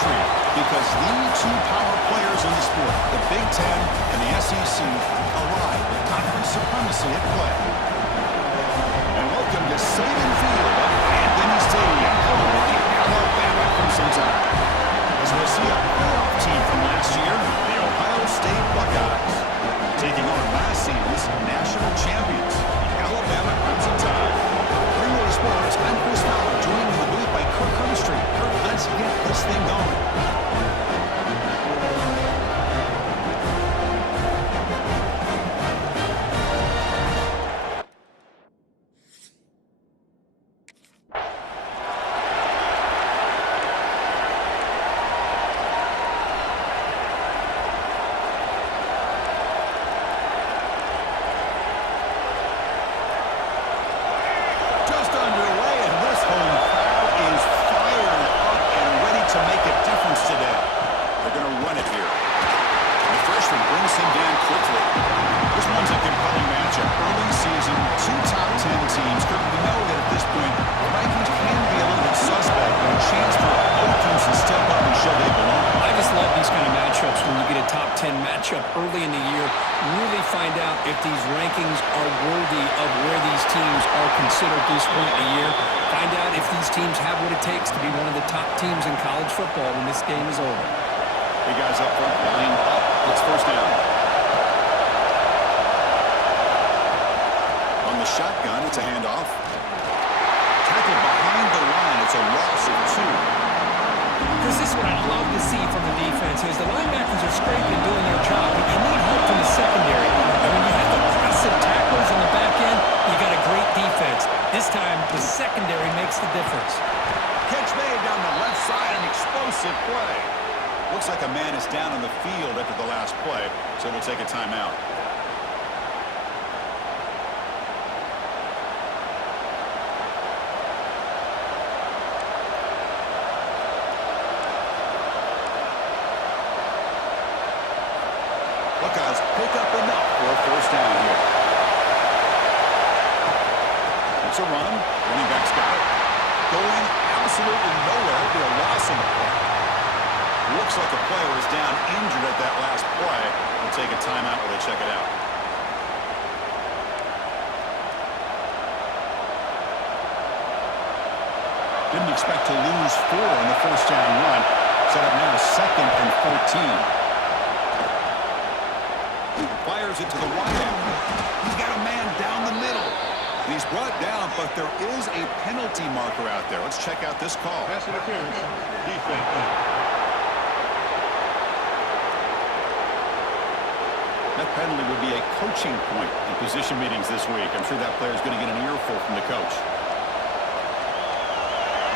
intrigue because the two power players in the sport, the Big Ten and the SEC, collide with conference supremacy at play. And welcome to Saban Field at Bryant-Denny Stadium, home of the Alabama Crimson Tide. As we'll see a playoff team from last year, the Ohio State Buckeyes, taking on last season's national champions, the Alabama Crimson Tide. Greenway Sports, I'm Chris Fowler, joined in the booth by Kirk Herbstreit. Kirk, let's get this thing going. Early in the year, really find out if these rankings are worthy of where these teams are considered at this point in the year. Find out if these teams have what it takes to be one of the top teams in college football when this game is over. Hey guys up front, line up. It's first down. On the shotgun, it's a handoff. Tackled behind the line. It's a loss of 2. This is what I love to see from the defense is the linebackers are scraping doing their job, but you need help from the secondary. And when you have aggressive tacklers on the back end, you got a great defense. This time, the secondary makes the difference. Catch made down the left side, an explosive play. Looks like a man is down on the field after the last play, so we'll take a timeout. Buckeyes pick up enough for a first down here. It's a run. Running back's got it. Going absolutely nowhere. It'll be a loss in the play. Looks like the player is down injured at that last play. We'll take a timeout while they check it out. Didn't expect to lose 4 in the first down run. Set up now 2nd and 14. Fires it to the wide end. He's got a man down the middle. He's brought down, but there is a penalty marker out there. Let's check out this call. Pass interference. Defense. That penalty would be a coaching point in position meetings this week. I'm sure that player is going to get an earful from the coach.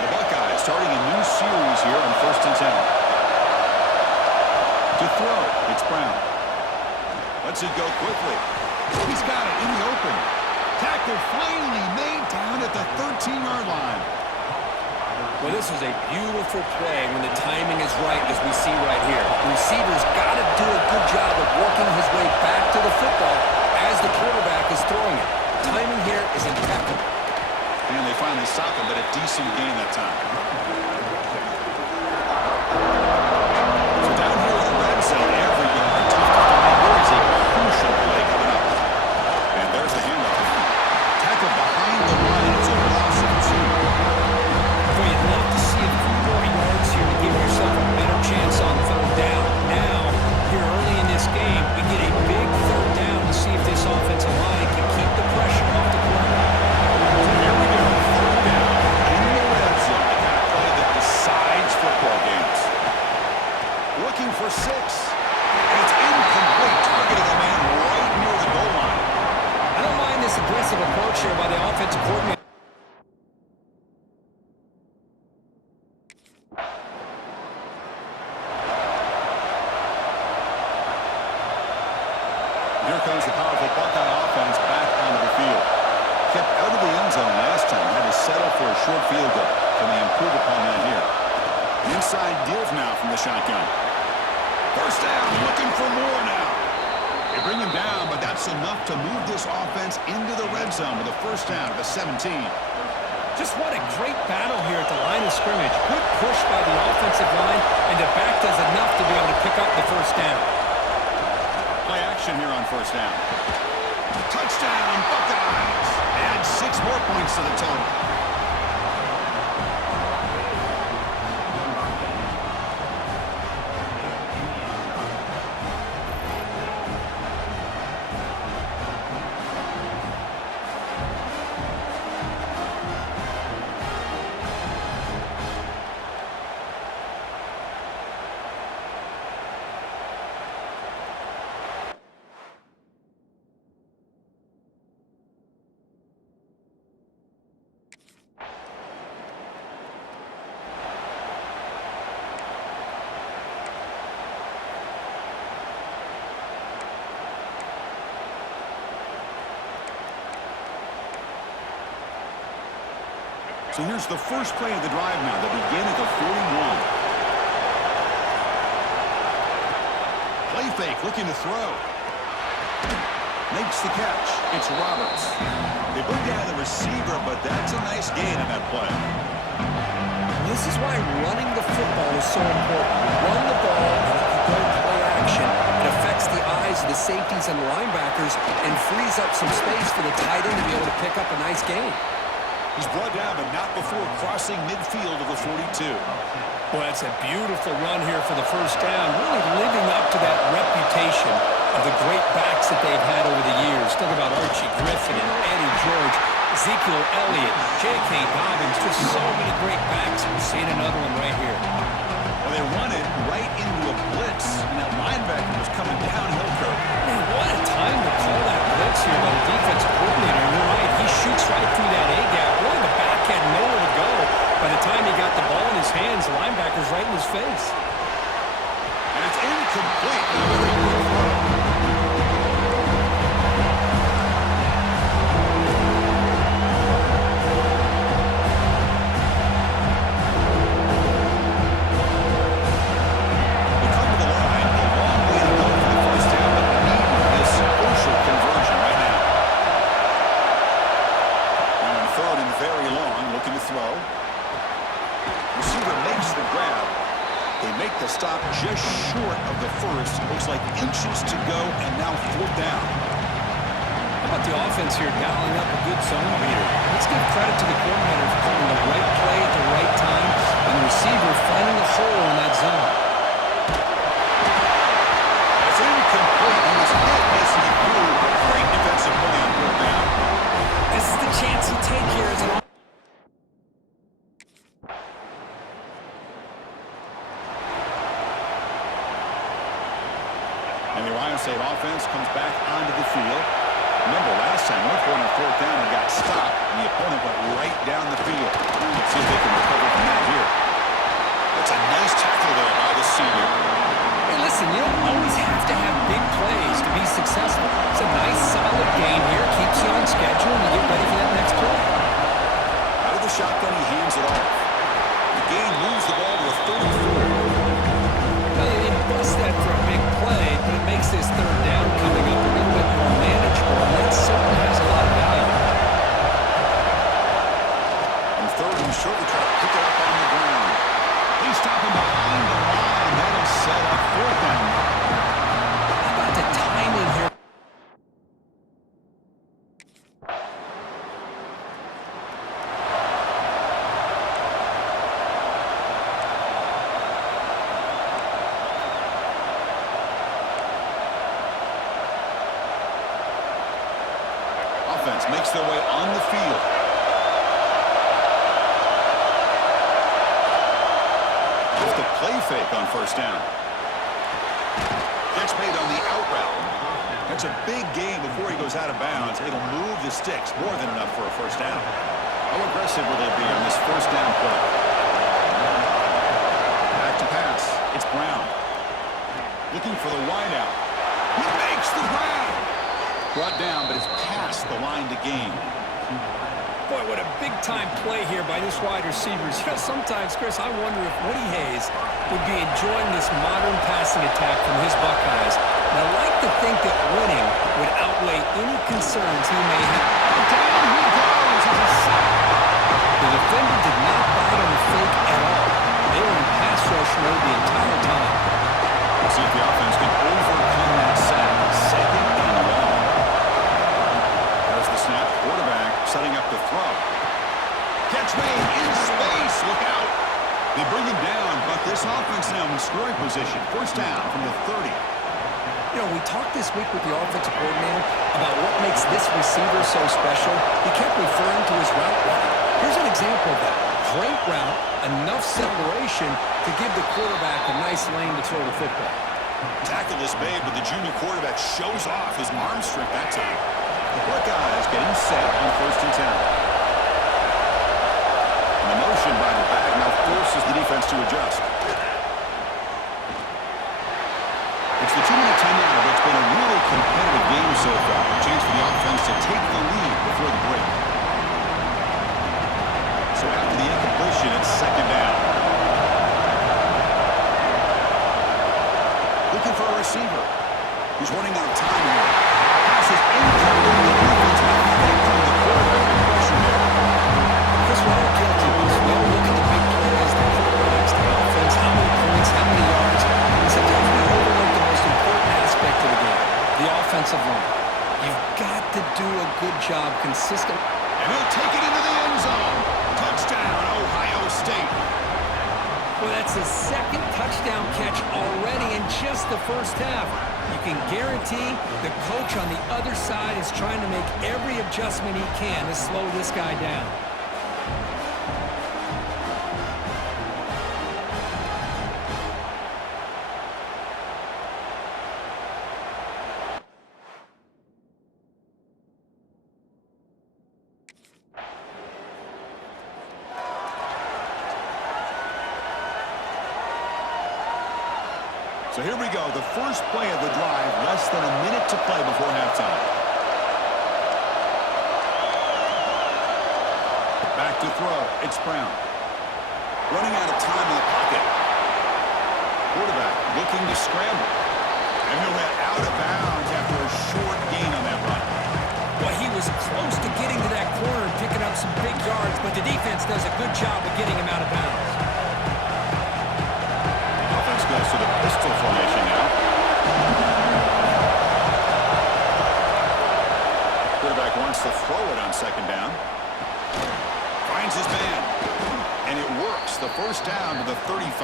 The Buckeyes starting a new series here on 1st and 10. To throw, it's Brown. Lets it go quickly. He's got it in the open. Tackle finally made down at the 13-yard line. Well, this is a beautiful play when the timing is right, as we see right here. The receiver's got to do a good job of working his way back to the football as the quarterback is throwing it. Timing here is impeccable. And they finally stop him, but a decent gain that time. So down here in the red zone, every yard tough to find. There is a crucial play coming up. And there's the handoff. Tackle behind the line. It's a loss of 2. Well, you'd love to see a few more yards here to give yourself a better chance on 3rd down. Now, here early in this game, we get a big 3rd down to see if this offensive line can keep the pressure off the quarterback. Here we go. 3rd down in the red zone. The kind of play that decides football games. Looking for 6. And it's incomplete. Targeting a man right near the goal line. I don't mind this aggressive approach here by the offensive coordinator. Here comes the powerful Buckeye offense back onto the field. Kept out of the end zone last time. Had to settle for a short field goal. Can they improve upon that here? Inside give now from the shotgun. First down, looking for more now. They bring him down, but that's enough to move this offense into the red zone with a first down at the 17. Just what a great battle here at the line of scrimmage. Good push by the offensive line, and the back does enough to be able to pick up the first down. Play action here on first down. Touchdown, Buckeyes. Add 6 more points to the total. So here's the first play of the drive now. They begin at the 41. Play fake, looking to throw. Makes the catch. It's Roberts. They bring down the receiver, but that's a nice gain on that play. This is why running the football is so important. Run the ball, and if you go play action, it affects the eyes of the safeties and the linebackers and frees up some space for the tight end to be able to pick up a nice gain. He's brought down, but not before crossing midfield of the 42. Well, that's a beautiful run here for the first down, really living up to that reputation of the great backs that they've had over the years. Think about Archie Griffin and Eddie George, Ezekiel Elliott, J.K. Dobbins, just so many great backs. We're seeing another one right here. Well, they run it right into a blitz, and that linebacker was coming downhill curve. Man, what a time to call that blitz here by the defensive coordinator. You're right, he shoots right through that A-gap. Really, the back had nowhere to go. By the time he got the ball in his hands, the linebacker's right in his face. And it's incomplete. Stop just short of the first. Looks like inches to go, and now 4th down. How about the offense here dialing up a good zone beater? Let's give credit to the coordinator for calling the right play at the right time and the receiver finding a hole in that zone. It's incomplete. He was hit as he threw. Great defensive play on 4th down. This is the chance you take here as an And the Ohio State offense comes back onto the field. Remember, last time, went for it on 4th down and got stopped, and the opponent went right down the field. Let's see if they can recover from that here. That's a nice tackle there by the senior. Hey, listen, you don't always have to have big plays to be successful. It's a nice, solid game here. Keeps you on schedule, and you get ready for that next play. Out of the shotgun, he hands it off. The game moves the ball to a 34. Well, they didn't bust that for a big play, but it makes this 3rd down coming up a little bit more manageable, and that certainly has a lot of value. And 3rd and short, they try to pick it up on the ground. He's stopping behind the line. That'll set up 4th down. How about the timing here? Offense makes their way on the field. Off the play fake on 1st down. Catch made on the out route. That's a big gain before he goes out of bounds. It'll move the sticks more than enough for a 1st down. How aggressive will they be on this 1st down play? Back to pass. It's Brown. Looking for the wideout. He makes the grab. Brought down, but it's past the line to gain. Boy, what a big-time play here by this wide receivers. You know, sometimes, Chris, I wonder if Woody Hayes would be enjoying this modern passing attack from his Buckeyes. And I like to think that winning would outweigh any concerns he may have. Down he goes as a sack. The The defender did not bite on the fake at all. They were in pass rush mode the entire time. Let's see if the offense can overcome that sack. Second and long. There's the snap. Quarterback setting up the throw. Catch made in space. Look out. They bring him down, but this offense now in scoring position. First down from the 30. You know, we talked this week with the offensive coordinator about what makes this receiver so special. He kept referring to his route running. Here's an example of that. Great route, enough separation to give the quarterback a nice lane to throw the football. Tackle is made, but the junior quarterback shows off his arm strength that time. The Buckeyes getting set on first and 10. And the motion by the back now forces the defense to adjust. It's the 2-minute timeout, but it's been a really competitive game so far. A chance for the offense to take the lead before the break. So after the incompletion, it's second down. Looking for a receiver. He's running out of time here. Pass is incomplete. The defense affecting the quarterback. Pressure there. Chris, we're all guilty of this. We all look at the big plays, the quarterbacks, the offense, how many points, how many yards. And sometimes we overlook the most important aspect of the game, the offensive line. You've got to do a good job consistent. And he'll take it into the end zone. Touchdown, Ohio State. Well, that's his second touchdown catch already in just the first half. You can guarantee the coach on the other side is trying to make every adjustment he can to slow this guy down. So here we go, the first play of the drive, less than a minute to play before halftime. Back to throw, it's Brown. Running out of time in the pocket. Quarterback looking to scramble. And he'll head out of bounds after a short gain on that run. Well, he was close to getting to that corner and picking up some big yards, but the defense does a good job of getting him out of bounds. Offense goes to the pistol formation now. Quarterback wants to throw it on second down. Finds his man. And it works. The first down to the 35.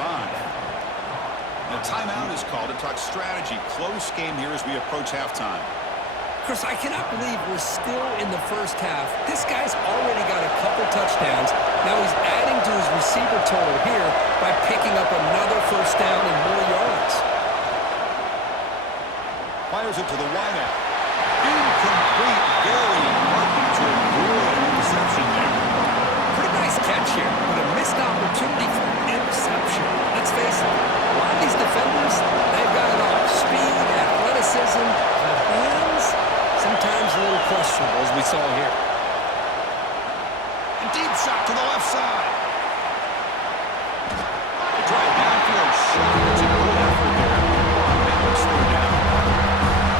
A timeout is called to talk strategy. Close game here as we approach halftime. Chris, I cannot believe we're still in the first half. This guy's already got a couple touchdowns. Now he's adding to his receiver total here by picking up another first down and more yards. Fires it to the wideout. Incomplete. Very lucky to avoid an interception there. Pretty nice catch here, with a missed opportunity for an interception. Let's face it, a lot of these defenders, they've got it all. Speed, athleticism, but hands, sometimes a little questionable, as we saw here. A deep shot to the left side. A drive downfield shot. It's a good effort there. Now it's third down.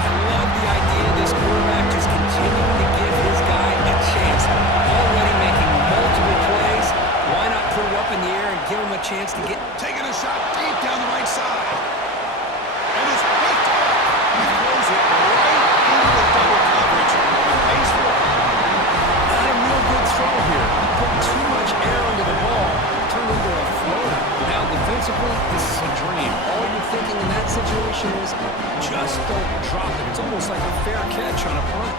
I love the idea of this quarterback just continuing to give his guy a chance. Already making multiple plays. Why not put him up in the air and give him a chance to get... Taking a shot deep down the right side. And it's picked up. He throws it right into the double coverage. And pays for it. Not a real good throw here. He put too much air into the ball. Turned into a floater. Now defensively, this is a dream. All you're thinking in that situation is just don't drop it. It's almost like a fair catch on a punt.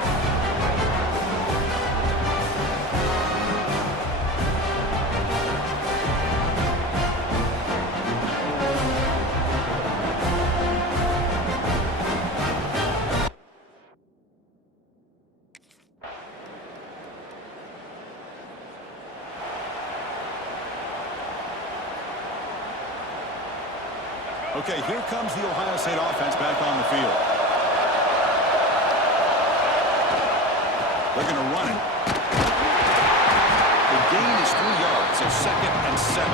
Okay, here comes the Ohio State offense back on the field. They're going to run it. The gain is 3 yards, so second and 7.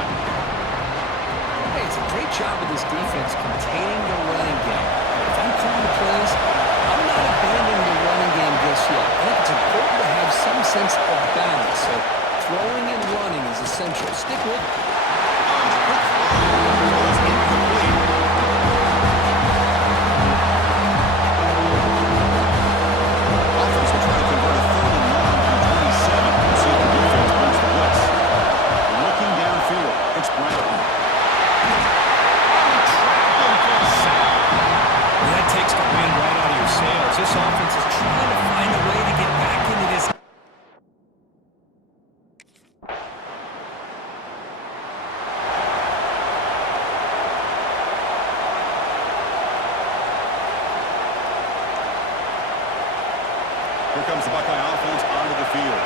Hey, it's a great job of this defense containing the running game. If I'm calling the plays, I'm not abandoning the running game just yet. I think it's important to have some sense of balance. So throwing and running comes the Buckeye offense onto the field.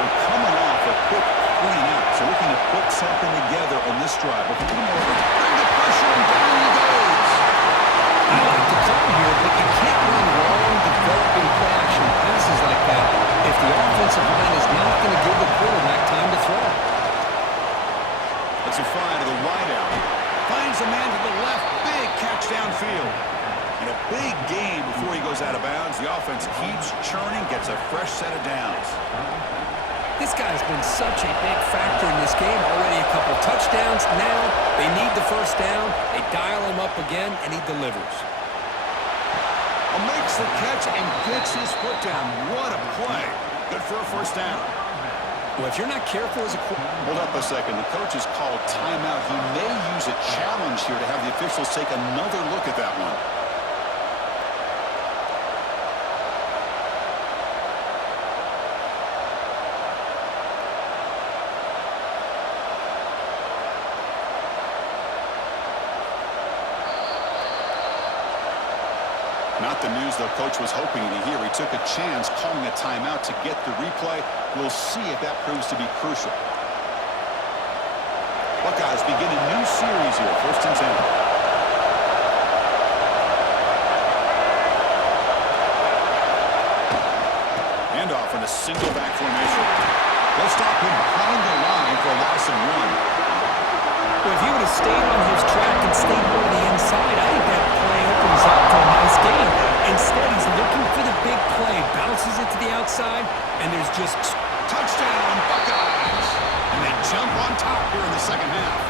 They're coming off a quick 3-and-out, so looking to put something together on this drive. But bring the pressure, and down he goes. I like the call here, but you can't run long, developing play-action passes like that if the offensive line is not going to give the quarterback time to throw. It's a fly to the wideout. Finds a man to the left. Big catch downfield. And a big game before he goes out of bounds. The offense keeps churning, gets a fresh set of downs. This guy's been such a big factor in this game. Already a couple touchdowns. Now they need the first down. They dial him up again, and he delivers. Makes the catch and gets his foot down. What a play. Good for a first down. Well, if you're not careful as a quarterback. Hold up a second. The coach has called timeout. He may use a challenge here to have the officials take another look at that one. Not the news the coach was hoping to hear. He took a chance calling a timeout to get the replay. We'll see if that proves to be crucial. Buckeyes begin a new series here. 1st and 10. Handoff in a single back formation. They'll stop him behind the line for a loss of 1. Well, if he would have stayed on his track and stayed more to the inside, I think that play opens up for a nice game. Instead, he's looking for the big play, bounces it to the outside, and there's just touchdown, Buckeyes! And they jump on top here in the second half.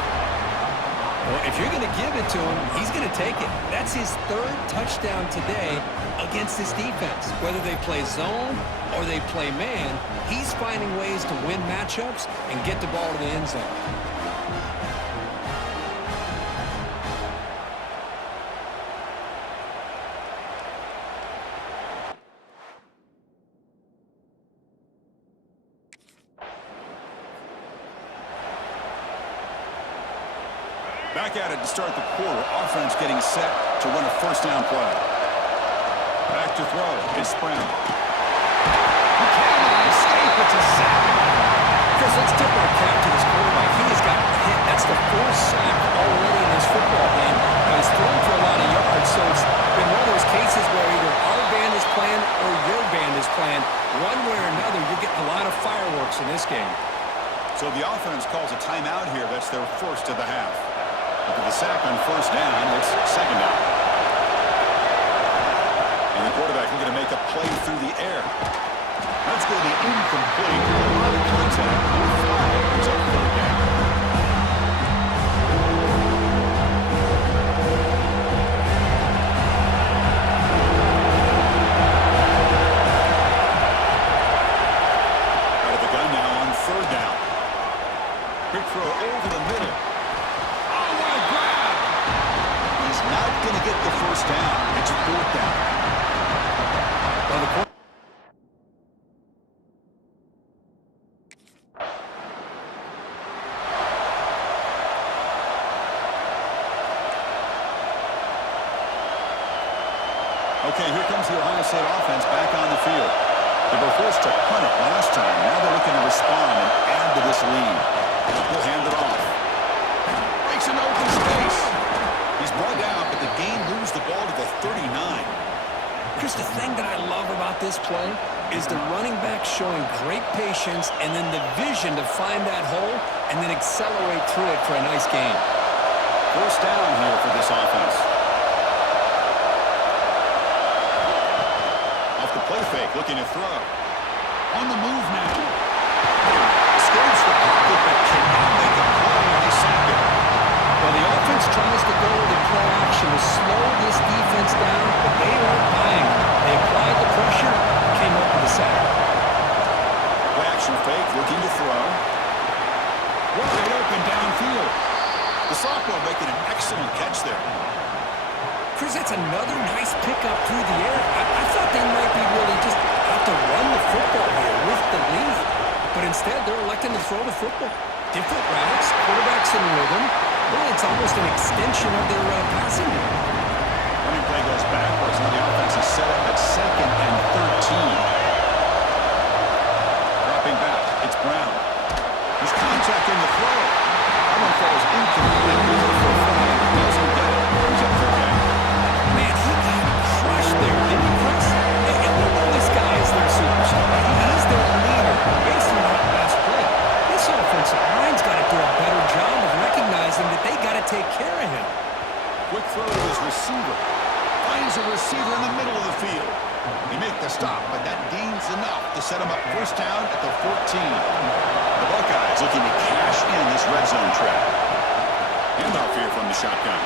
Well, if you're going to give it to him, he's going to take it. That's his 3rd touchdown today against this defense. Whether they play zone or they play man, he's finding ways to win matchups and get the ball to the end zone. Back at it to start the quarter. Offense getting set to run a first down play. Back to throw is Brown. He cannot escape. It's a sack. Chris, let's tip our cap to this quarterback. He has got hit. That's the 4th sack already in this football game. Now, he's thrown for a lot of yards, so it's been one of those cases where either our band is playing or your band is playing. One way or another, you're getting a lot of fireworks in this game. So the offense calls a timeout here. That's their first of the half. After the sack on first down, it's second down. And the quarterback looking to make a play through the air. That's going to be incomplete. A lot of contact. It's a 3rd down. Out of the gun now on 3rd down. Quick throw over the middle. Not going to get the first down. It's 4th down. Well, Okay, here comes the Ohio State offense back on the field. They were forced to punt it last time. Now they're looking to respond and add to this lead. They'll hand it off. Makes an open space. He's brought down, but the game moves the ball to the 39. Chris, the thing that I love about this play is the running back showing great patience and then the vision to find that hole and then accelerate through it for a nice gain. First down here for this offense. Off the play fake, looking to throw. On the move now. Escapes the pocket, but cannot make a play, and they sack it. Well, the offense tries to go to the play action to slow this defense down, but they aren't buying it. They applied the pressure, came up with a sack. Play action fake, looking to throw. Wide open downfield. The sophomore making an excellent catch there. Chris, that's another nice pickup through the air. I thought they might be really just out to run the football here with the lead. But instead, they're electing to throw the football. Different routes, quarterbacks in rhythm. Well, it's almost an extension of their passing game. Running play goes backwards, and the offense is set up at 2nd and 13. enough to set them up first down at the 14. The Buckeyes looking to cash in this red zone trap. Handoff here from the shotgun.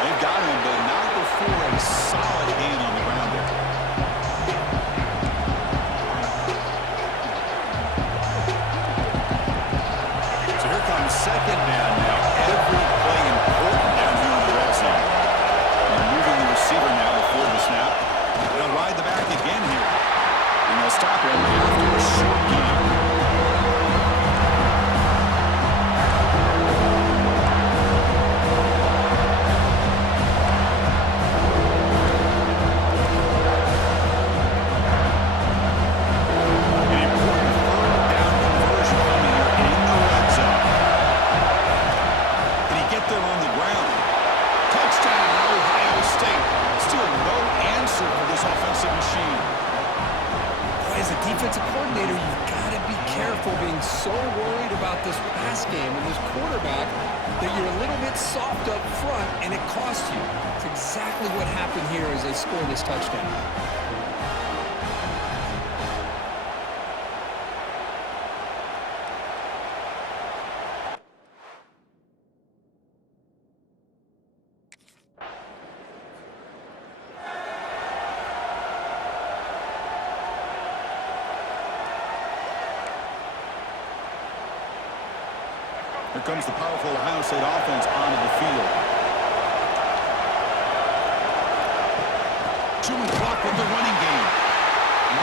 They've got him, but not before a solid gain on the ground there. So here comes second down now. Every play important down here in the red zone. And moving the receiver now before the snap. They'll ride the back again here. And they'll stop him after a short game. So worried about this pass game and this quarterback that you're a little bit soft up front and it costs you. It's exactly what happened here as they score this touchdown. Here comes the powerful Ohio State offense onto the field. Chewing clock with the running game.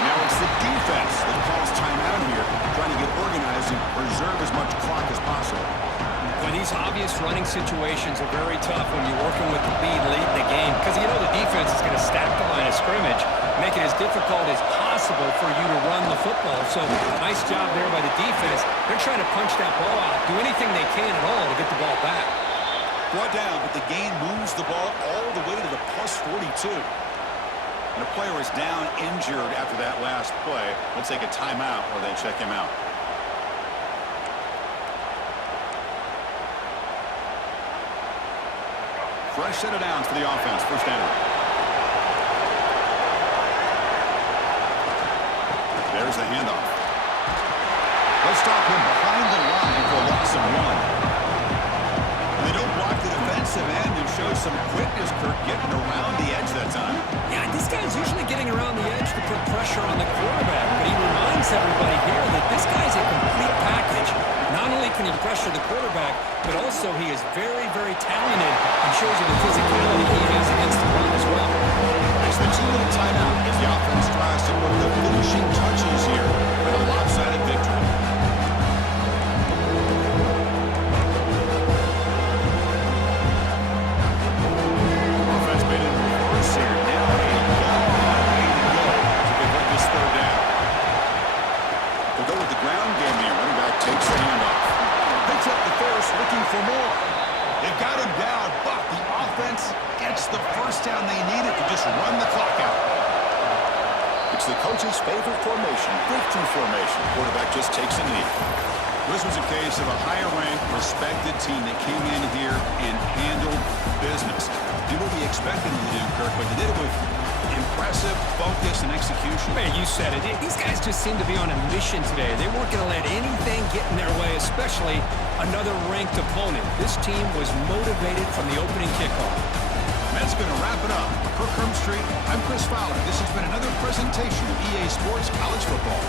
Now it's the defense that calls timeout here, trying to get organized and preserve as much clock as possible. Well, these obvious running situations are very tough when you're working with the lead late in the game because you know the defense is going to stack the line of scrimmage, make it as difficult as possible for you to run the football. So nice job there by the defense. They're trying to punch that ball out, do anything they can at all to get the ball back. Brought down, but the gain moves the ball all the way to the plus 42. And a player is down injured after that last play. We'll take a timeout or they check him out. Fresh set of downs for the offense. First down. There's the handoff. They'll stop him behind the line for a loss of 1. They don't block the defensive end and show some quickness, Kirk, getting around the edge that time. Yeah, this guy's usually getting around the edge to put pressure on the quarterback, but he reminds everybody here that this guy's a complete package. Not only can he pressure the quarterback, but also he is very, very talented and shows you the physicality he has against the run as well. It's the 2-minute timeout as the offense tries to put the finishing touches here with a lopsided victory. Offense made it reverse here. Now a long way to go to convert this third down. They'll go with the ground game here. Running back takes the handoff. Picks up the first, looking for more. They've got him down, but the offense gets the first down they needed to just run the clock out. It's the coach's favorite formation, breakthrough formation. Quarterback just takes a knee. This was a case of a higher-ranked, respected team that came in here and handled business. Did what we expected them to do, Kirk, but they did it with impressive focus and execution. Man, you said it. These guys just seem to be on a mission today. They weren't going to let anything get in their way, especially another ranked opponent. This team was motivated from the opening kickoff. That's going to wrap it up. For Kirk Herbstreit, I'm Chris Fowler. This has been another presentation of EA Sports College Football.